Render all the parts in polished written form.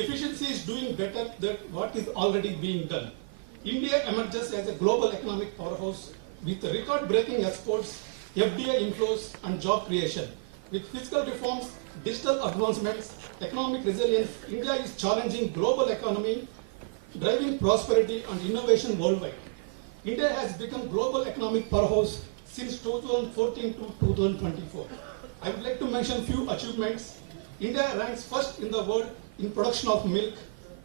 efficiency is doing better than what is already being done. India emerges as a global economic powerhouse with record-breaking exports, FDI inflows, and job creation. With fiscal reforms, digital advancements, economic resilience, India is challenging global economy, driving prosperity and innovation worldwide. India has become global economic powerhouse since 2014 to 2024. I would like to mention few achievements. India ranks first in the world in production of milk.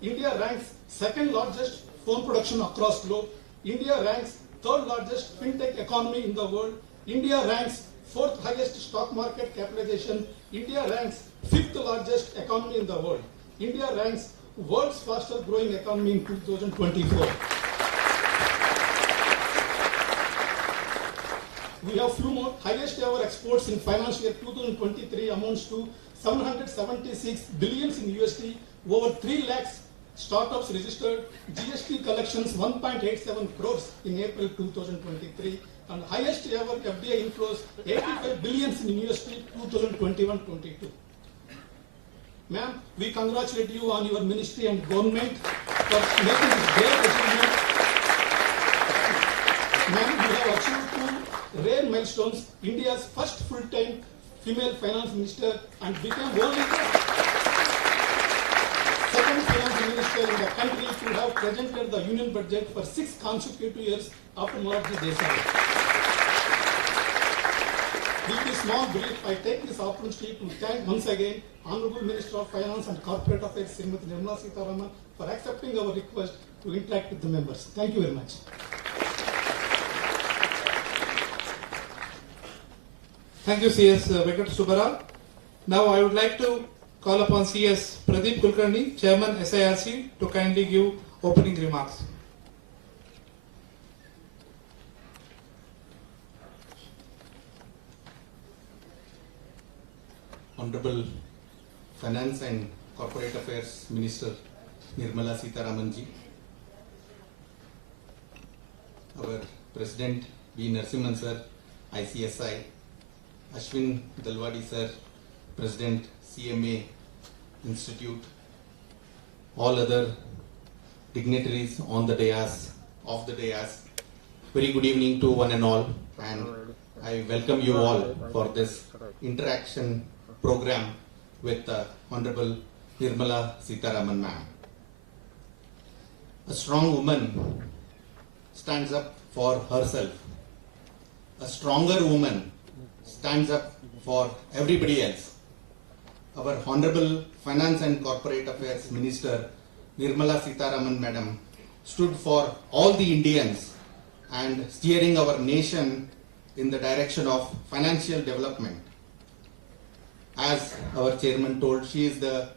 India ranks second largest phone production across globe. India ranks third largest fintech economy in the world. India ranks fourth highest stock market capitalization. India ranks fifth largest economy in the world. India ranks world's fastest growing economy in 2024. We have few more. Highest ever exports in financial year 2023 amounts to 776 billions in USD. Over 3 lakhs startups registered. GST collections 1.87 crores in April 2023. And highest ever FDI inflows 85 billions in USD 2021-22. Ma'am, we congratulate you on your ministry and government for making this great achievement. Ma'am, we have achieved 2 rare milestones. India's first full-time female finance minister and became only the second finance minister in the country to have presented the union budget for 6 consecutive years after Morarji Desai. With this small brief, I take this opportunity to thank once again Honorable Minister of Finance and Corporate Affairs, Srimati Nirmala Sitharaman, for accepting our request to interact with the members. Thank you very much. Thank you, CS Venkat Subbarao. Now I would like to call upon CS Pradeep Kulkarni, Chairman SIRC, to kindly give opening remarks. Honorable Finance and Corporate Affairs Minister Nirmala Sitharaman ji, our President B. Narasimhan sir, ICSI, Ashwin Dalwadi sir, President CMA Institute, all other dignitaries on the dais, off the dais. Very good evening to one and all, and I welcome you all for this interaction program with Honorable Nirmala Sitharaman ma'am. A strong woman stands up for herself. A stronger woman stands up for everybody else. Our Honorable Finance and Corporate Affairs Minister Nirmala Sitharaman madam stood for all the Indians and steering our nation in the direction of financial development. As our chairman told, she is the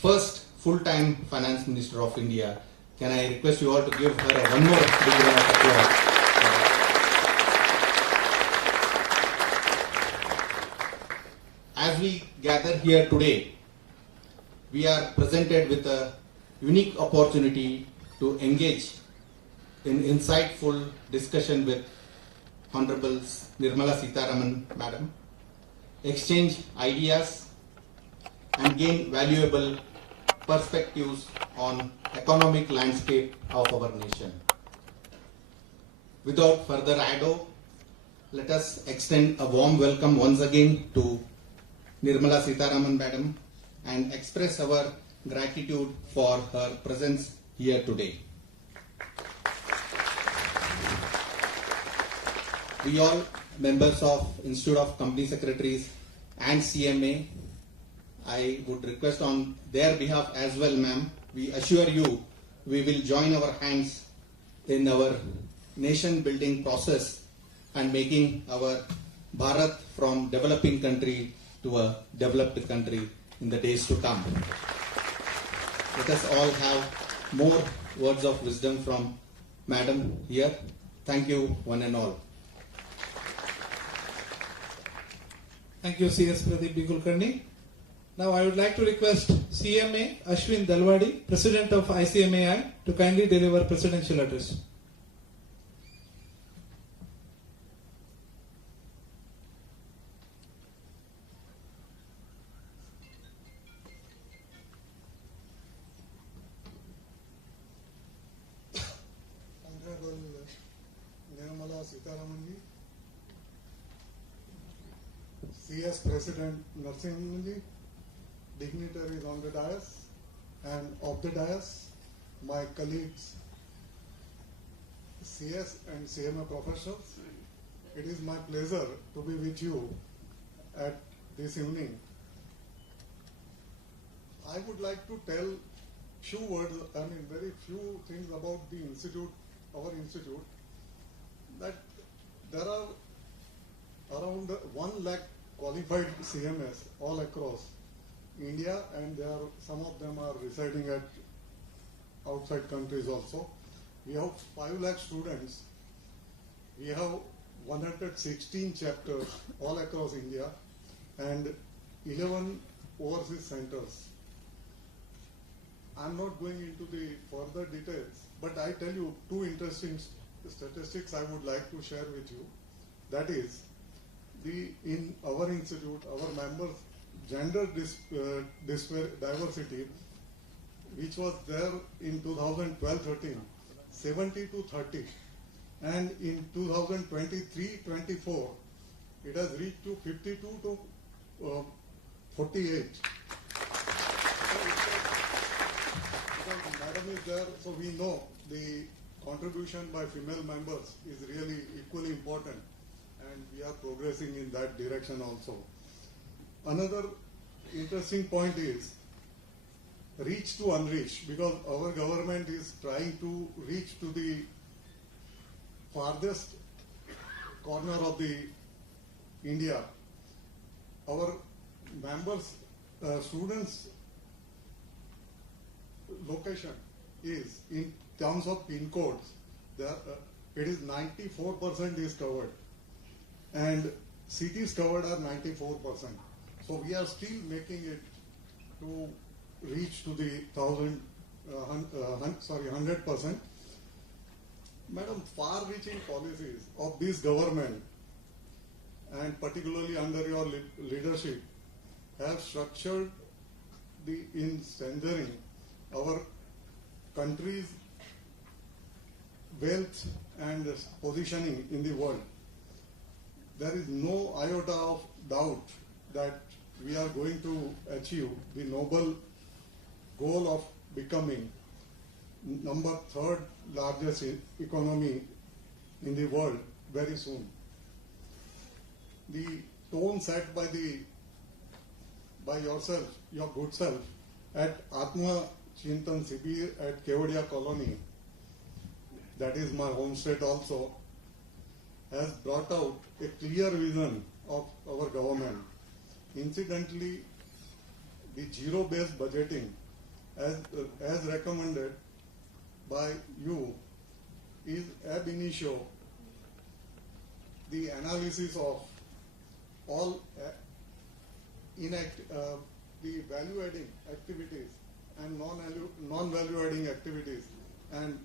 first full-time finance minister of India. Can I request you all to give her one more big round of applause? As we gather here today, we are presented with a unique opportunity to engage in insightful discussion with Honorable Nirmala Sitharaman madam, exchange ideas and gain valuable perspectives on economic landscape of our nation. Without further ado, let us extend a warm welcome once again to Nirmala Sitharaman madam and express our gratitude for her presence here today. We all members of Institute of Company Secretaries and CMA, I would request on their behalf as well, ma'am, we assure you we will join our hands in our nation building process and making our Bharat from developing country to a developed country in the days to come. Let us all have more words of wisdom from madam here. Thank you one and all. Thank you, CS Pradeep B. Kulkarni. Now I would like to request CMA Ashwin Dalwadi, President of ICMAI, to kindly deliver presidential address. Sitaramanji, CS President Narsimhanji, dignitaries on the dais and off the dais, my colleagues, CS and CMA professors. It is my pleasure to be with you at this evening. I would like to tell few words, very few things about the institute, our institute, that there are around 1 lakh qualified CMS all across India, and some of them are residing at outside countries also. We have 5 lakh students. We have 116 chapters all across India and 11 overseas centers. I'm not going into the further details, but I tell you 2 interesting statistics I would like to share with you. That is, in our institute, our members' gender diversity, which was there in 2012-13, 70 to 30, and in 2023-24, it has reached to 52 to 48. Because madam is there, so we know the contribution by female members is really equally important, and we are progressing in that direction also. Another interesting point is reach to unreached, because our government is trying to reach to the farthest corner of the India. Our members, students' location is in terms of pin codes. It is 94% is covered, and cities covered are 94%. So we are still making it to reach to the 100%. Madam, far-reaching policies of this government, and particularly under your leadership, have structured in strengthening our country's wealth and positioning in the world. There is no iota of doubt that we are going to achieve the noble goal of becoming number 3rd largest economy in the world very soon. The tone set by yourself, your good self, at Atma Chintan Sibir at Kevadia Colony, that is my home state also, has brought out a clear vision of our government. Incidentally, the zero-based budgeting, as recommended by you, is ab initio the analysis of all the value-adding activities and non-value-adding activities, and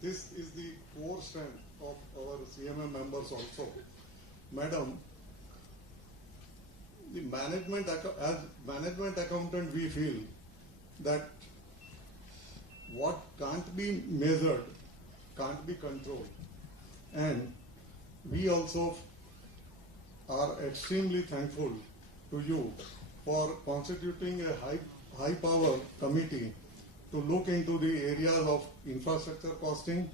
this is the core strength of our CMM members also. Madam, as management accountant, we feel that what can't be measured can't be controlled, and we also are extremely thankful to you for constituting a high power committee to look into the areas of infrastructure costing,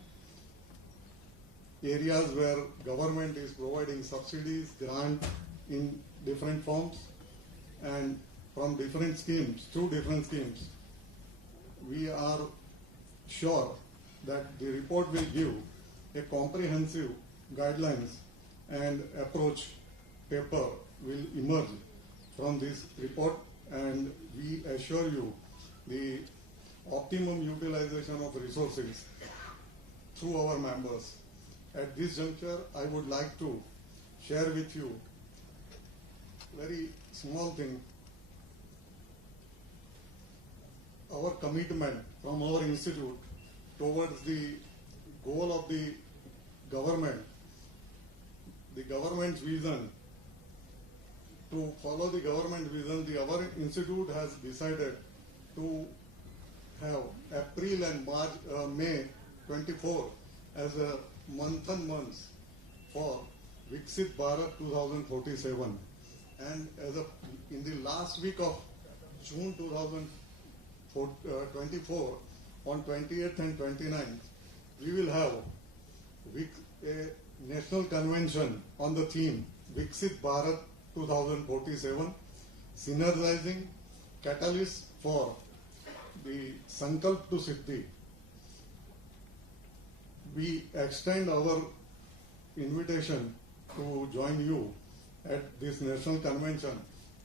areas where government is providing subsidies, grant in different forms, and from different schemes, through different schemes. We are sure that the report will give a comprehensive guidelines, and approach paper will emerge from this report, and we assure you the optimum utilization of resources through our members. At this juncture, I would like to share with you very small thing. Our commitment from our institute towards the goal of the government's vision. To follow the government vision, our institute has decided to have April and May 24 as a months for Viksit Bharat 2047. And in the last week of June 2024, on 28th and 29th, we will have a national convention on the theme Viksit Bharat 2047, synergizing catalyst for the Sankalp to Siddhi. We extend our invitation to join you at this national convention.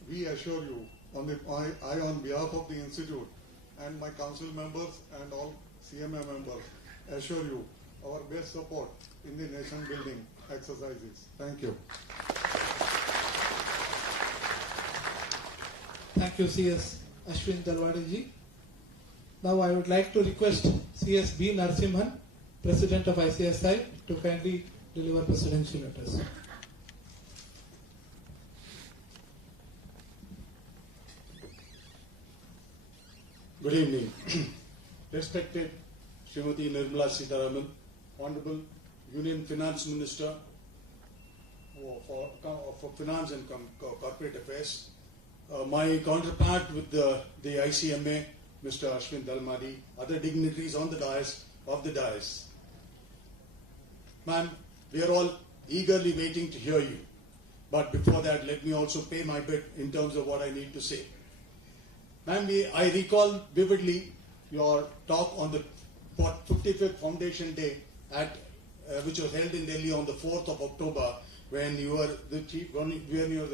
We assure you, on behalf of the institute and my council members and all CMA members, assure you our best support in the nation building exercises. Thank you. Thank you, CS Ashwin Dalwadi ji. Now I would like to request CS B. Narasimhan, President of ICSI, to kindly deliver presidential address. Good evening. Respected Srimati Nirmala Sitharaman, Honorable Union Finance Minister for Finance and Corporate Affairs, my counterpart with the ICMA, Mr. Ashwin Dalmadi, other dignitaries on the dais of the dais. Ma'am, we are all eagerly waiting to hear you. But before that, let me also pay my bit in terms of what I need to say. Ma'am, I recall vividly your talk on the 55th Foundation Day, which was held in Delhi on the 4th of October, when you were the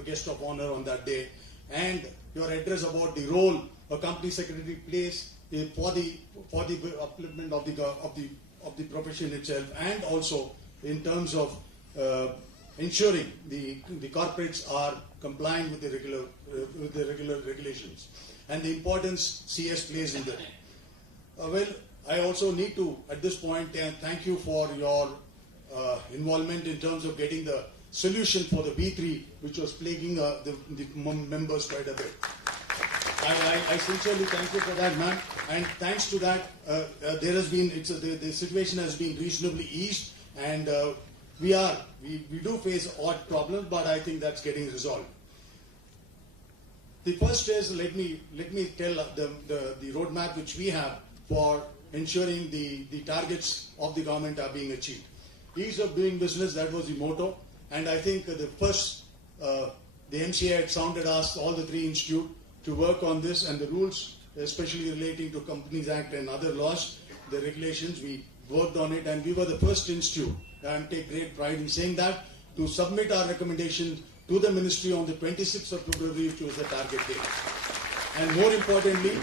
guest of honor on that day, and your address about the role a company secretary plays for the upliftment of the profession itself, and also in terms of ensuring the corporates are compliant with the regular regulations, and the importance CS plays in that. Well, I also need to, at this point, thank you for your involvement in terms of getting the solution for the B3, which was plaguing the members quite a bit. I sincerely thank you for that, ma'am. And thanks to that, the situation has been reasonably eased, and we do face odd problems, but I think that's getting resolved. The first is, let me tell the roadmap which we have for ensuring the targets of the government are being achieved. Ease of doing business, that was the motto, and I think the MCA had sounded us, all the three institutes, to work on this, and the rules, especially relating to Companies Act and other laws, the regulations, we worked on it, and we were the first institute, and take great pride in saying that, to submit our recommendations to the ministry on the 26th of February, which was the target date. And more importantly,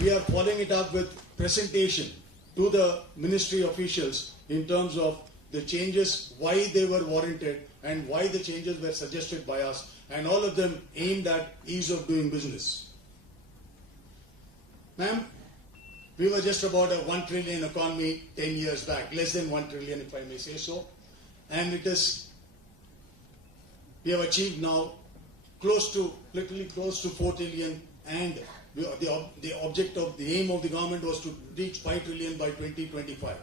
we are following it up with presentation to the ministry officials in terms of the changes, why they were warranted, and why the changes were suggested by us, and all of them aimed at ease of doing business. Ma'am, we were just about a 1 trillion economy 10 years back, less than 1 trillion if I may say so, and we have achieved now literally close to 4 trillion, and the aim of the government was to reach 5 trillion by 2025.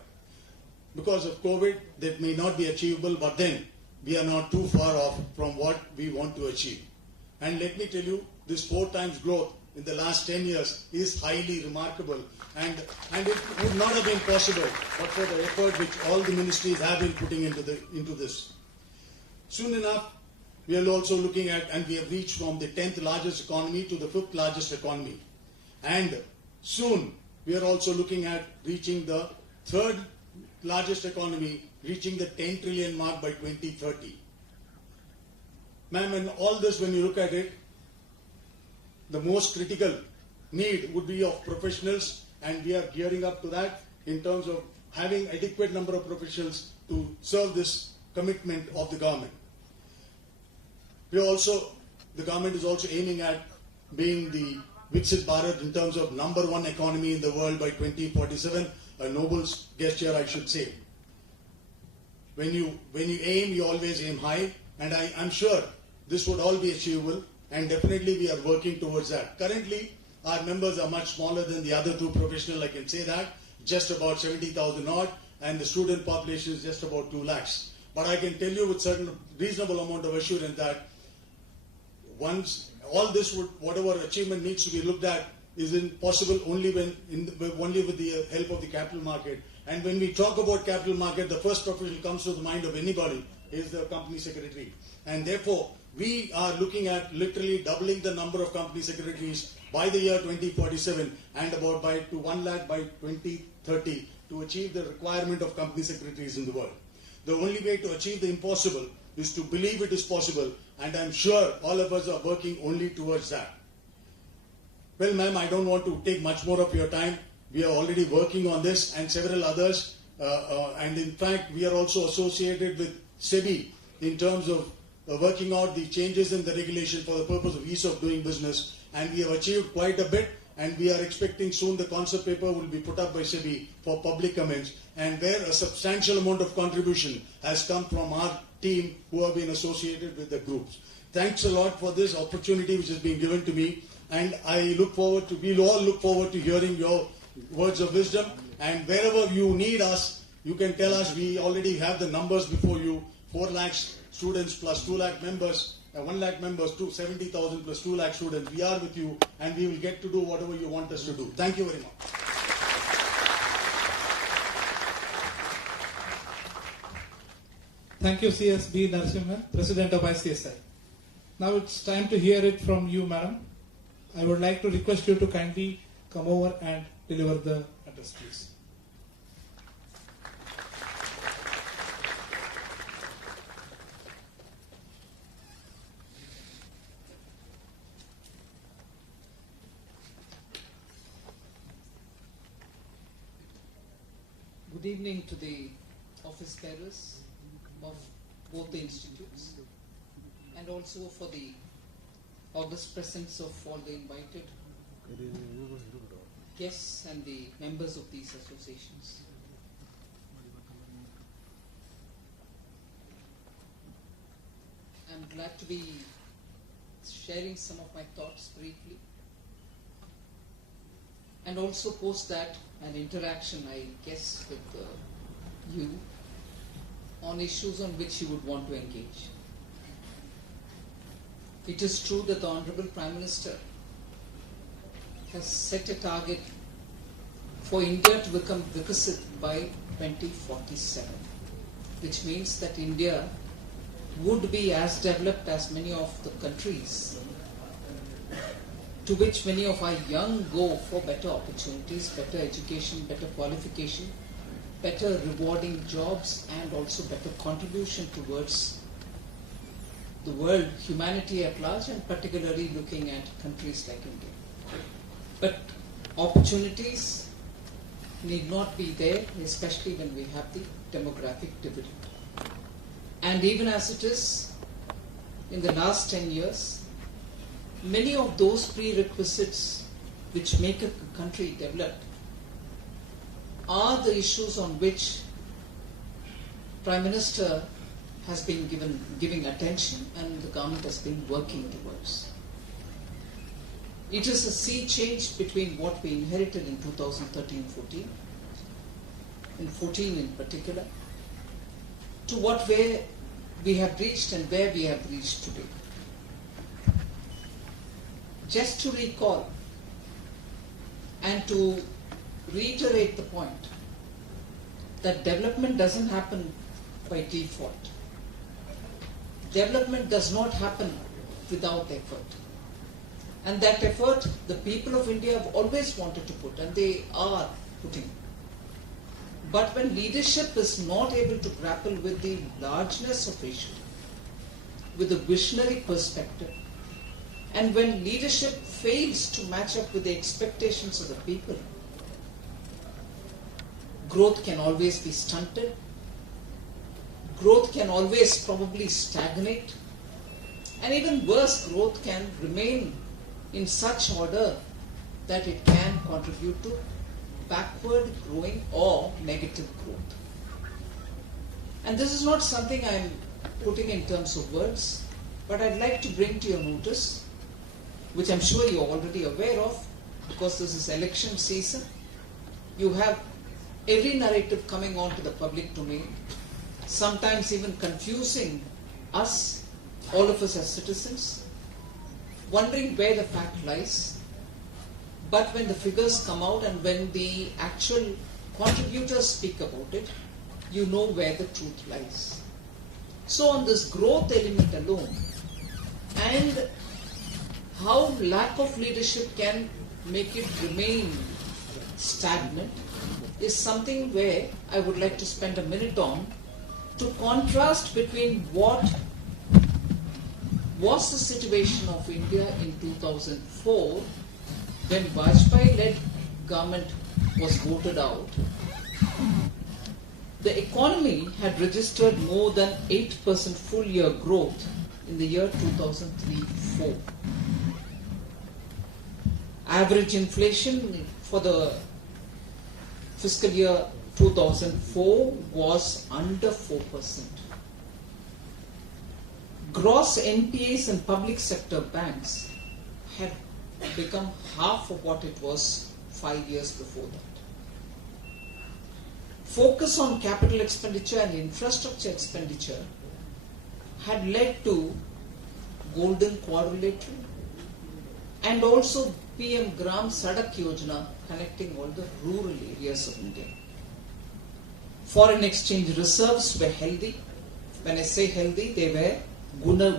Because of COVID, that may not be achievable, but then we are not too far off from what we want to achieve. And let me tell you, this 4 times growth in the last 10 years is highly remarkable, and it would not have been possible but for the effort which all the ministries have been putting into this. Soon enough, we are also looking at, and we have reached from the 10th largest economy to the 5th largest economy. And soon, we are also looking at reaching the 3rd largest economy, reaching the 10 trillion mark by 2030. Ma'am, and all this, when you look at it, the most critical need would be of professionals, and we are gearing up to that in terms of having adequate number of professionals to serve this commitment of the government. The government is also aiming at being the Viksit Bharat in terms of #1 economy in the world by 2047, a noble gesture, I should say. When you aim, you always aim high, and I'm sure this would all be achievable, and definitely we are working towards that. Currently, our members are much smaller than the other two professional, I can say that, just about 70,000 odd, and the student population is just about 2 lakhs. but I can tell you with certain reasonable amount of assurance that once all this whatever achievement needs to be looked at is possible only only with the help of the capital market. And when we talk about capital market, the first profession comes to the mind of anybody is the company secretary. And therefore, we are looking at literally doubling the number of company secretaries by the year 2047 and about to 1 lakh by 2030 to achieve the requirement of company secretaries in the world. The only way to achieve the impossible is to believe it is possible, and I'm sure all of us are working only towards that. Well, ma'am, I don't want to take much more of your time. We are already working on this and several others. And in fact, we are also associated with SEBI in terms of working out the changes in the regulation for the purpose of ease of doing business. And we have achieved quite a bit. And we are expecting soon the concept paper will be put up by SEBI for public comments. And where a substantial amount of contribution has come from our team who have been associated with the groups. Thanks a lot for this opportunity which has been given to me. And we'll all look forward to hearing your words of wisdom. And wherever you need us, you can tell us. We already have the numbers before you. 4 lakh students plus 2 lakh members, 1 lakh members, 70,000 plus 2 lakh students. We are with you and we will get to do whatever you want us to do. Thank you very much. Thank you, CSB Narasimhan, President of ICSI. Now it's time to hear it from you, madam. I would like to request you to kindly come over and deliver the address, please. Good evening to the office bearers of both the institutes, and also for the august presence of all the invited guests and the members of these associations. I'm glad to be sharing some of my thoughts briefly, and also post that an interaction, I guess, with you on issues on which you would want to engage. It is true that the Honorable Prime Minister has set a target for India to become Vikasit by 2047, which means that India would be as developed as many of the countries to which many of our young go for better opportunities, better education, better qualification, better rewarding jobs, and also better contribution towards the world, humanity at large, and particularly looking at countries like India. But opportunities need not be there, especially when we have the demographic dividend. And even as it is, in the last 10 years, many of those prerequisites which make a country developed are the issues on which Prime Minister has been giving attention and the government has been working towards. It is a sea change between what we inherited in 2013-14, in 14 in particular, to where we have reached and where we have reached today. Just to recall and to reiterate the point that development doesn't happen by default. Development does not happen without effort. And that effort the people of India have always wanted to put, and they are putting. But when leadership is not able to grapple with the largeness of issue, with a visionary perspective, and when leadership fails to match up with the expectations of the people, growth can always be stunted, growth can always probably stagnate, and even worse, growth can remain in such order that it can contribute to backward growing or negative growth. And this is not something I'm putting in terms of words, but I'd like to bring to your notice, which I'm sure you're already aware of, because this is election season. You have every narrative coming on to the public domain sometimes even confusing us, all of us as citizens, wondering where the fact lies. But when the figures come out and when the actual contributors speak about it, you know where the truth lies. So on this growth element alone, and how lack of leadership can make it remain stagnant, is something where I would like to spend a minute on, to contrast between what was the situation of India in 2004 when Vajpayee-led government was voted out. The economy had registered more than 8% full year growth in the year 2003-04. Average inflation for the fiscal year 2004 was under 4%. Gross NPAs in public sector banks had become half of what it was 5 years before that. Focus on capital expenditure and infrastructure expenditure had led to Golden Quadrilateral and also PM Gram Sadak Yojana connecting all the rural areas of India. Foreign exchange reserves were healthy. When I say healthy, they were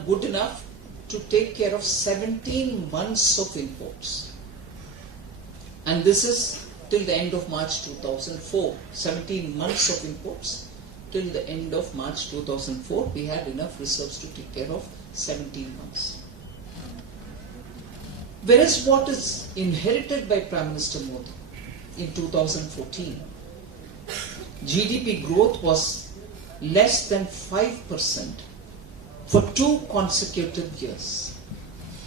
good enough to take care of 17 months of imports. And this is till the end of March 2004. 17 months of imports. Till the end of March 2004, we had enough reserves to take care of 17 months. Whereas what is inherited by Prime Minister Modi in 2014, GDP growth was less than 5% for 2 consecutive years,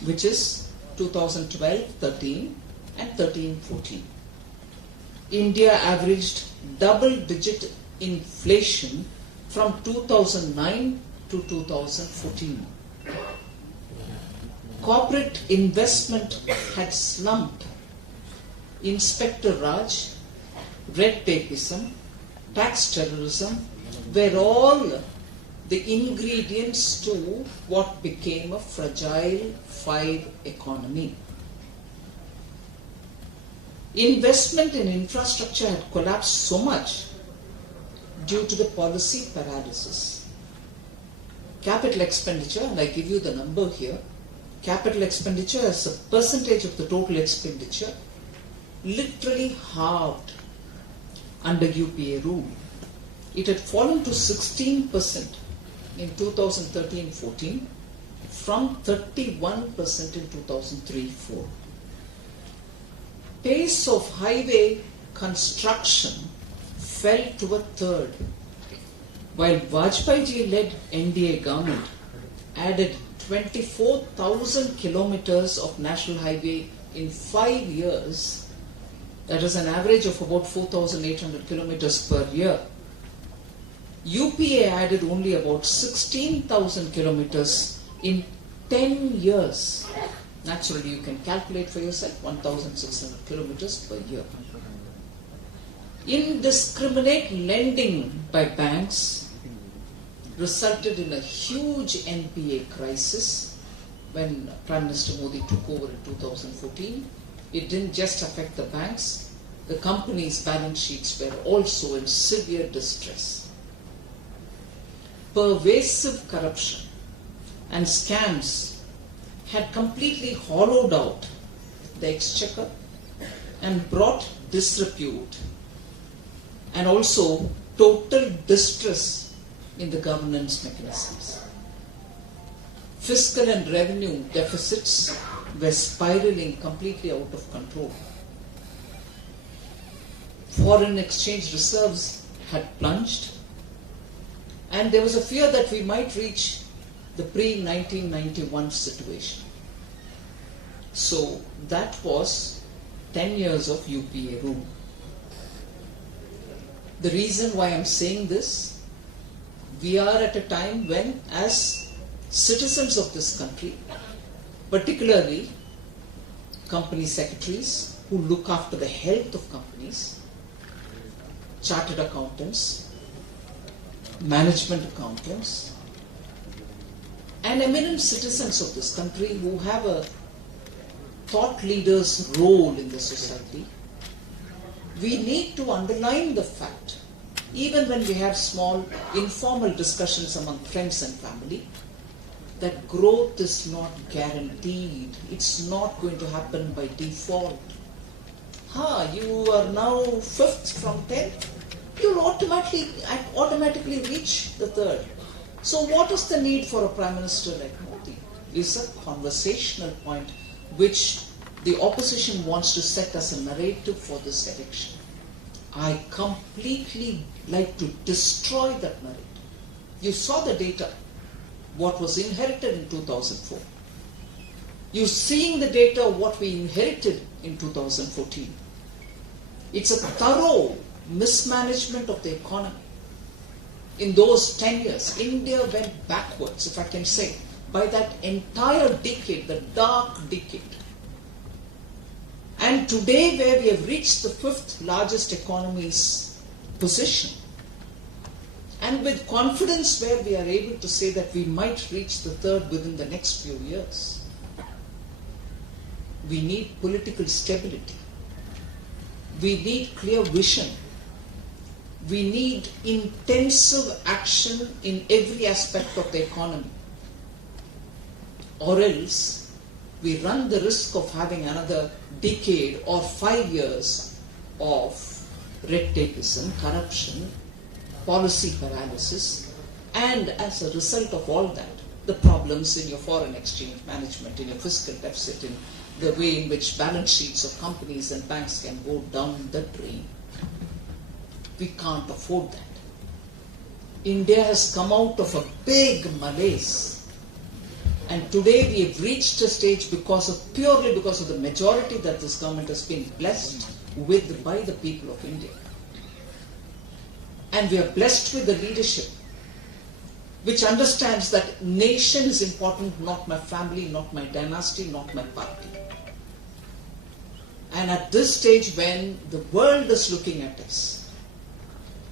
which is 2012-13 and 13-14. India averaged double-digit inflation from 2009 to 2014. Corporate investment had slumped. Inspector Raj, red tapeism, tax terrorism were all the ingredients to what became a fragile 5 economy. Investment in infrastructure had collapsed so much due to the policy paralysis. Capital expenditure, and I give you the number here, capital expenditure as a percentage of the total expenditure literally halved under UPA rule. It had fallen to 16% in 2013-14 from 31% in 2003-04. Pace of highway construction fell to a third, while Vajpayee-ji-led NDA government added 24,000 kilometers of national highway in 5 years. That is an average of about 4,800 kilometers per year. UPA added only about 16,000 kilometers in 10 years. Naturally, you can calculate for yourself 1,600 kilometers per year. Indiscriminate lending by banks resulted in a huge NPA crisis when Prime Minister Modi took over in 2014. It didn't just affect the banks, the companies' balance sheets were also in severe distress. Pervasive corruption and scams had completely hollowed out the exchequer and brought disrepute and also total distress in the governance mechanisms. Fiscal and revenue deficits were spiraling completely out of control. Foreign exchange reserves had plunged, and there was a fear that we might reach the pre-1991 situation. So that was 10 years of UPA rule. The reason why I'm saying this, we are at a time when, as citizens of this country, particularly company secretaries who look after the health of companies, chartered accountants, management accountants, and eminent citizens of this country who have a thought leader's role in the society, we need to underline the fact, even when we have small informal discussions among friends and family, that growth is not guaranteed. It's not going to happen by default. You are now 5th from 10th. You'll automatically reach the 3rd. So what is the need for a Prime Minister like Modi? Is a conversational point which the opposition wants to set as a narrative for this election. I completely like to destroy that narrative. You saw the data, what was inherited in 2004. You're seeing the data, what we inherited in 2014. It's a thorough mismanagement of the economy. In those 10 years, India went backwards, if I can say, by that entire decade, the dark decade. And today, where we have reached the 5th largest economy's position, and with confidence where we are able to say that we might reach the 3rd within the next few years, we need political stability. We need clear vision. We need intensive action in every aspect of the economy. Or else, we run the risk of having another decade or 5 years of red tapeism, corruption, policy paralysis, and as a result of all that, the problems in your foreign exchange management, in your fiscal deficit, in the way in which balance sheets of companies and banks can go down the drain. We can't afford that. India has come out of a big malaise, and today we have reached a stage purely because of the majority that this government has been blessed with by the people of India. And we are blessed with the leadership which understands that nation is important, not my family, not my dynasty, not my party. And at this stage, when the world is looking at us,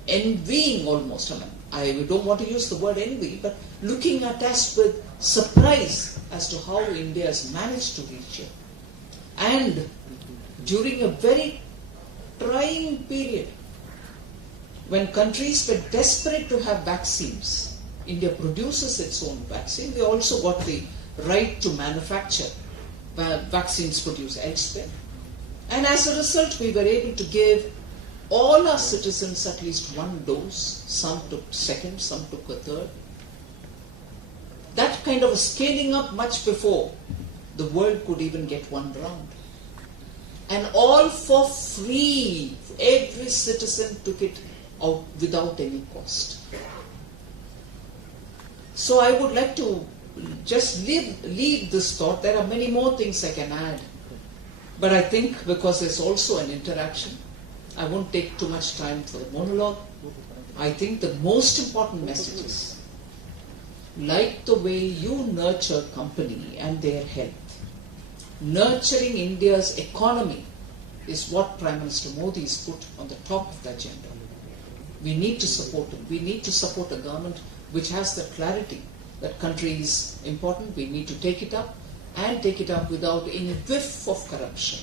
envying almost, I don't want to use the word envy, but looking at us with surprise as to how India has managed to reach here. And during a very trying period, when countries were desperate to have vaccines, India produces its own vaccine. We also got the right to manufacture vaccines produced elsewhere. And as a result, we were able to give all our citizens at least one dose. Some took second, some took a third. That kind of a scaling up much before the world could even get one round. And all for free. Every citizen took it out without any cost. So I would like to just leave this thought. There are many more things I can add. But I think because there's also an interaction, I won't take too much time for the monologue. I think the most important message is, like the way you nurture company and their health, nurturing India's economy is what Prime Minister Modi has put on the top of the agenda. We need to support him. We need to support a government which has the clarity that country is important. We need to take it up and take it up without any whiff of corruption.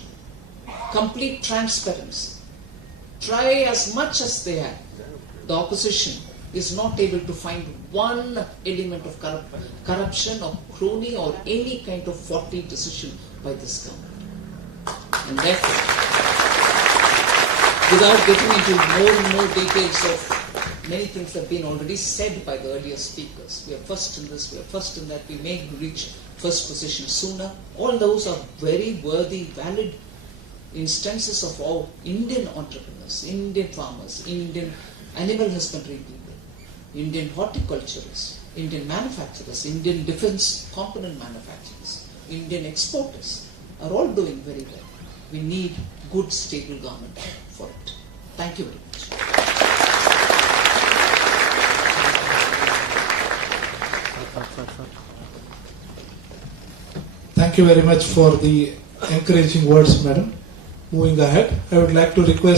Complete transparency. Try as much as they have. The opposition is not able to find one element of corruption or crony or any kind of faulty decision by this government. And therefore, without getting into more and more details of many things that have been already said by the earlier speakers, we are first in this, we are first in that, we may reach first position sooner. All those are very worthy, valid instances of all Indian entrepreneurs, Indian farmers, Indian animal husbandry people, Indian horticulturists, Indian manufacturers, Indian defense component manufacturers, Indian exporters are all doing very well. We need good, stable government for it. Thank you very much. Thank you very much for the encouraging words, madam. Moving ahead, I would like to request